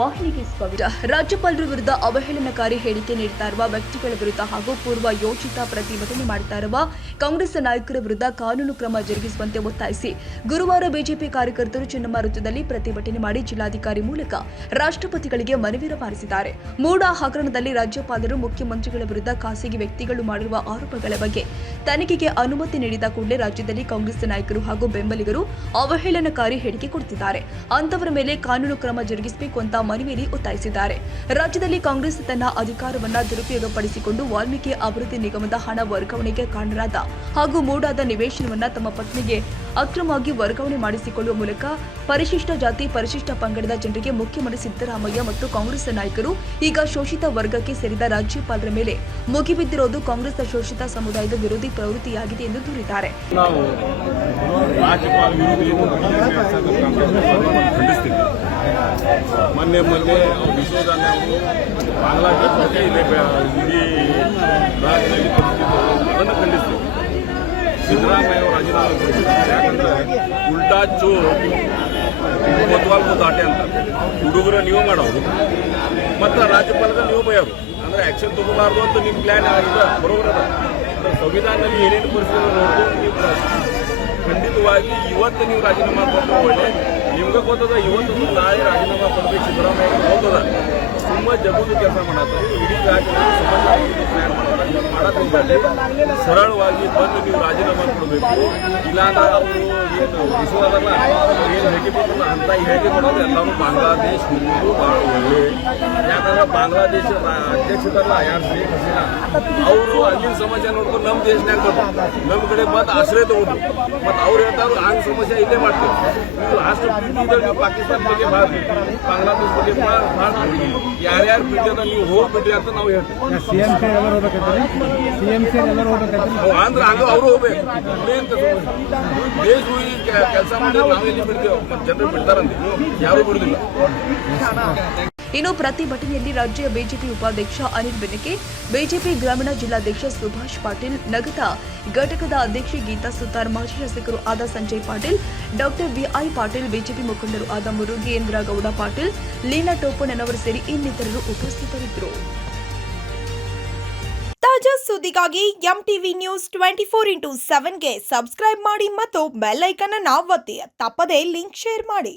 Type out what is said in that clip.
ವಾಹಿನಿಗೆ ಸ್ವಾಗತ. ರಾಜ್ಯಪಾಲರ ವಿರುದ್ಧ ಅವಹೇಳನಕಾರಿ ಹೇಳಿಕೆ ನೀಡುತ್ತಾ ಇರುವ ವ್ಯಕ್ತಿಗಳ ವಿರುದ್ಧ ಹಾಗೂ ಪೂರ್ವ ಯೋಜಿತ ಪ್ರತಿಭಟನೆ ಮಾಡುತ್ತಾ ಇರುವ ಕಾಂಗ್ರೆಸ್ ನಾಯಕರ ವಿರುದ್ಧ ಕಾನೂನು ಕ್ರಮ ಜರುಗಿಸುವಂತೆ ಒತ್ತಾಯಿಸಿ ಗುರುವಾರ ಬಿಜೆಪಿ ಕಾರ್ಯಕರ್ತರು ಚೆನ್ನಮ್ಮ ವೃತ್ತದಲ್ಲಿ ಪ್ರತಿಭಟನೆ ಮಾಡಿ ಜಿಲ್ಲಾಧಿಕಾರಿ ಮೂಲಕ ರಾಷ್ಟ್ರಪತಿಗಳಿಗೆ ಮನವಿ ರವಾನಿಸಿದ್ದಾರೆ. ಮೂಡ ಹಗರಣದಲ್ಲಿ ರಾಜ್ಯಪಾಲರು ಮುಖ್ಯಮಂತ್ರಿಗಳ ವಿರುದ್ಧ ಖಾಸಗಿ ವ್ಯಕ್ತಿಗಳು ಮಾಡಿರುವ ಆರೋಪಗಳ ಬಗ್ಗೆ ತನಿಖೆಗೆ ಅನುಮತಿ ನೀಡಿದ ಕೂಡಲೇ ರಾಜ್ಯದಲ್ಲಿ ಕಾಂಗ್ರೆಸ್ ನಾಯಕರು ಹಾಗೂ ಬೆಂಬಲಿಗರು ಅವಹೇಳನಕಾರಿ ಹೇಳಿಕೆ ಕೊಡುತ್ತಿದ್ದಾರೆ. ಅಂತವರ ಮೇಲೆ ಕಾನೂನು ಕ್ರಮ ಜರುಗಿಸಬೇಕು ಅಂತ ಮನವಿಯಲ್ಲಿ ಒತ್ತಾಯಿಸಿದ್ದಾರೆ. ರಾಜ್ಯದಲ್ಲಿ ಕಾಂಗ್ರೆಸ್ ತನ್ನ ಅಧಿಕಾರವನ್ನ ದುರುಪಯೋಗಪಡಿಸಿಕೊಂಡು ವಾಲ್ಮೀಕಿ ಅಭಿವೃದ್ಧಿ ನಿಗಮದ ಹಣ ವರ್ಗಾವಣೆಗೆ ಕಾರಣರಾದ ಹಾಗೂ ಮೂಡಾದ ನಿವೇಶನವನ್ನ ತಮ್ಮ ಪತ್ನಿಗೆ ಅಕ್ರಮವಾಗಿ ವರ್ಗಾವಣೆ ಮಾಡಿಸಿಕೊಳ್ಳುವ ಮೂಲಕ ಪರಿಶಿಷ್ಟ ಜಾತಿ ಪರಿಶಿಷ್ಟ ಪಂಗಡದ ಜನರಿಗೆ ಮುಖ್ಯಮಂತ್ರಿ ಸಿದ್ದರಾಮಯ್ಯ ಮತ್ತು ಕಾಂಗ್ರೆಸ್ ನಾಯಕರು ಈಗ ಶೋಷಿತ ವರ್ಗಕ್ಕೆ ಸೇರಿದ ರಾಜ್ಯಪಾಲರ ಮೇಲೆ ಮುಗಿಬಿದ್ದಿರೋದು ಕಾಂಗ್ರೆಸ್ ಶೋಷಿತ ಸಮುದಾಯದ ವಿರೋಧಿ ಪ್ರವೃತ್ತಿಯಾಗಿದೆ ಎಂದು ದೂರಿದ್ದಾರೆ. ಮೊನ್ನೆ ವಿಶ್ವದಾನ ಬಾಂಗ್ಲಾದೇಶ ಬಗ್ಗೆ ಇಡೀ ರಾಜ್ಯದಲ್ಲಿ ಅದನ್ನು ಖಂಡಿಸ್ತೀವಿ. ಸಿದ್ದರಾಮಯ್ಯ ಅವರು ರಾಜೀನಾಮೆ ಕೊಡ್ತಿದ್ದಾರೆ. ಯಾಕಂದ್ರೆ ಉಲ್ಟಾ ಚೋರು ಕೊತ್ವಾಲ್ ದಾಟೆ ಅಂತ ಹುಡುಗರ ನೀವು ಮಾಡೋರು ಮತ್ತು ರಾಜ್ಯಪಾಲರ ನೀವು ಬಯೋರು ಅಂದ್ರೆ ಆಕ್ಷನ್ ತಗೋಬಾರ್ದು ಅಂತ ನಿಮ್ಮ ಪ್ಲಾನ್ ಆಗಿದೆ. ಬರೋಬರ ಸಂವಿಧಾನದಲ್ಲಿ ಏನೇನು ಪರಿಸ್ಥಿತಿ ನೋಡ್ಕೊಂಡು ನೀವು ಖಂಡಿತವಾಗಿ ಇವತ್ತು ನೀವು ರಾಜೀನಾಮೆ ಕೊಟ್ಟರೆ ಒಳ್ಳೆ. ನಿಮ್ಗೆ ಗೊತ್ತದ ಇವತ್ತು ನಾಳೆ ರಾಜೀನಾಮೆ ಕೊಡಬೇಕು ಸಿದ್ದರಾಮಯ್ಯ ಹೋಗ್ತದ. ತುಂಬ ಜಗತ್ತು ಕೆಲಸ ಮಾಡತ್ತಾರೆ. ಇಡೀ ರಾಜ್ಯದಲ್ಲಿ ಸಮಾಜ ಪ್ಲಾನ್ ಮಾಡಕ್ಕೆ ಸರಳವಾಗಿ ಬಂದು ನೀವು ರಾಜೀನಾಮೆ ಕೊಡಬೇಕು. ಇಲ್ಲಾಂದ್ರೆ ಅವರು ಏನು ವಿಶ್ವದಲ್ಲ ಏನು ಹೇಗೆ ಕೊಟ್ಟಲ್ಲ ಅಂತ ಹೇಗೆ ಕೊಡೋದು ಎಲ್ಲರೂ ಬಾಂಗ್ಲಾದೇಶ ಹೋಗೋದು ಭಾಳ ಒಳ್ಳೆ. ಯಾಕಂದ್ರೆ ಬಾಂಗ್ಲಾದೇಶ ಅಧ್ಯಕ್ಷರಲ್ಲ ಯಾರು ಶೇಖ್ ಹಸೀನಾ ಅವರು ಅಲ್ಲಿನ ಸಮಸ್ಯೆ ನೋಡ್ಕೊಂಡು ನಮ್ಮ ದೇಶನಾಗ ಬಂದು ನಮ್ಮ ಕಡೆ ಬಂದು ಆಶ್ರಯ ತಗೊಂಡು ಮತ್ತು ಅವ್ರು ಹೇಳ್ತಾರೆ ಹಂಗೆ ಸಮಸ್ಯೆ ಇಲ್ಲೇ ಮಾಡ್ತೀವಿ. ನೀವು ರಾಷ್ಟ್ರ ಪ್ರೀತಿದಾಗ ಪಾಕಿಸ್ತಾನ ಬಗ್ಗೆ ಮಾಡ್ತೀವಿ, ಬಾಂಗ್ಲಾದೇಶ ಬಗ್ಗೆ ಮಾಡ್ತೀವಿ. ಯಾರ್ಯಾರು ಪ್ರೀತಿ ಅದ ನೀವು ಹೋಗ್ಬಿಟ್ರಿ ಅಂತ ನಾವು ಹೇಳ್ತೀವಿ. ಅಂದ್ರೆ ಹಂಗ ಅವರು ಹೋಗ್ಬೇಕು. ದೇಶ ಹೋಗಿ ಕೆಲಸ ಮಾಡಿ ನಾವೆಲ್ಲಿ ಬಿಡ್ತೇವೆ ಮತ್ತು ಜನರು ಬಿಡ್ತಾರಂತೆ, ಯಾರು ಬಿಡುದಿಲ್ಲ. ಇನ್ನು ಪ್ರತಿಭಟನೆಯಲ್ಲಿ ರಾಜ್ಯ ಬಿಜೆಪಿ ಉಪಾಧ್ಯಕ್ಷ ಅನಿಲ್ ಬೆನಕೆ, ಬಿಜೆಪಿ ಗ್ರಾಮೀಣ ಜಿಲ್ಲಾಧ್ಯಕ್ಷ ಸುಭಾಷ್ ಪಾಟೀಲ್, ನಗದ ಘಟಕದ ಅಧ್ಯಕ್ಷೆ ಗೀತಾ ಸುತಾರ್, ಮಾಜಿ ಶಾಸಕರು ಆದ Sanjay Patil, doctor Vi Patil, BJP ಮುಖಂಡರು ಆದ ಮುರುಗೇಂದ್ರ ಗೌಡ ಪಾಟೀಲ್, ಲೀನಾ ಟೋಪಣ್ಣನವರು ಸೇರಿ ಇನ್ನಿತರರು ಉಪಸ್ಥಿತರಿದ್ದರು. ತಾಜಾ ಸುದ್ದಿಗಾಗಿ ಎಂಟಿವಿ ನ್ಯೂಸ್ 24x7ಗೆ ಸಬ್ಸ್ಕ್ರೈಬ್ ಮಾಡಿ ಮತ್ತು ಬೆಲ್ ಐಕಾನ್ ಅನ್ನು ಒತ್ತಿ. ತಪ್ಪದೇ ಲಿಂಕ್ ಶೇರ್ ಮಾಡಿ.